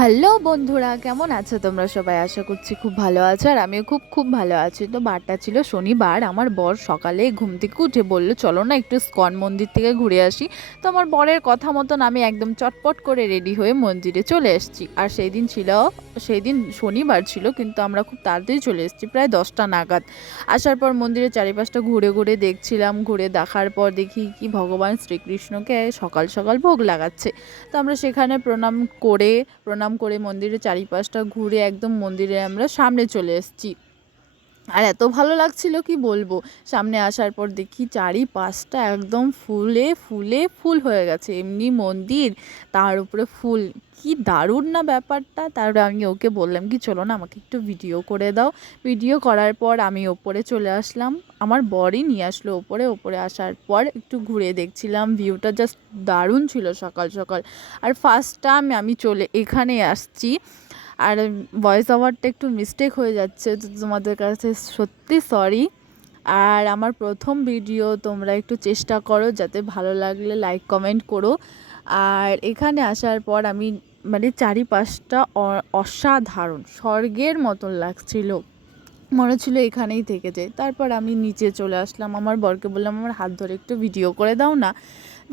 Hello বন্ধুরা, কেমন আছো তোমরা সবাই? আশা করছি খুব ভালো আছো, আর আমিও খুব খুব ভালো আছি। তো বারটা ছিল শনিবার। আমার বর সকালে ঘুম থেকে উঠে বলল চলো না একটু ইস্কন মন্দির থেকে ঘুরে আসি। তো আমার বরের কথা মতন আমি একদম চটপট করে রেডি হয়ে মন্দিরে চলে এসেছি। আর সেই দিন শনিবার ছিল, কিন্তু আমরা খুব তাড়াতাড়ি চলে এসেছি, প্রায় 10টা নাগাদ। আসার পর মন্দিরের চারিপাশটা ঘুরে ঘুরে দেখছিলাম। ঘুরে দেখার পর দেখি কি ভগবান শ্রীকৃষ্ণকে সকাল সকাল ভোগ লাগাচ্ছে। তো আমরা সেখানে প্রণাম করে মন্দিরের চারিপাশটা ঘুরে একদম মন্দিরে আমরা সামনে চলে এসেছি। আর এত ভালো লাগছিল কি বলবো। সামনে আসার পর দেখি চারিপাশটা একদম ফুলে ফুলে ফুল হয়ে গেছে, এমনি মন্দির তার উপরে ফুল। কি দারুণ না ব্যাপারটা। তারপরে আমি ওকে বললাম কি চলো না আমাকে একটু ভিডিও করে দাও। ভিডিও করার পর আমি ওপরে চলে আসলাম। আমার বরই নিয়ে আসলো ওপরে। ওপরে আসার পর একটু ঘুরে দেখছিলাম, ভিউটা জাস্ট দারুণ ছিল সকাল সকাল। আর ফার্স্ট টাইম আমি এখানে আসছি। আর ভয়েস ওভারটা একটু মিস্টেক হয়ে যাচ্ছে, তো তোমাদের কাছে সত্যি সরি। আর আমার প্রথম ভিডিও, তোমরা একটু চেষ্টা করো যাতে ভালো লাগলে লাইক কমেন্ট করো। আর এখানে আসার পর আমি চারিপাশটা অসাধারণ স্বর্গের মতন লাগছিল। মনে ছিল এখানেই থেকে যাই। তারপর আমি নিচে চলে আসলাম, আমার বরকে বললাম আমার হাত ধরে একটু ভিডিও করে দাও না।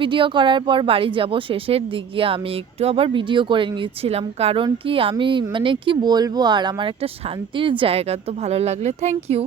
ভিডিও করার পর বাড়ি যাব শেষের দিকে আমি একটু আবার ভিডিও করে নিচ্ছিলাম, কারণ কি আমি কি বলবো, আর আমার একটা শান্তির জায়গা। তো ভালো লাগলে থ্যাংক ইউ।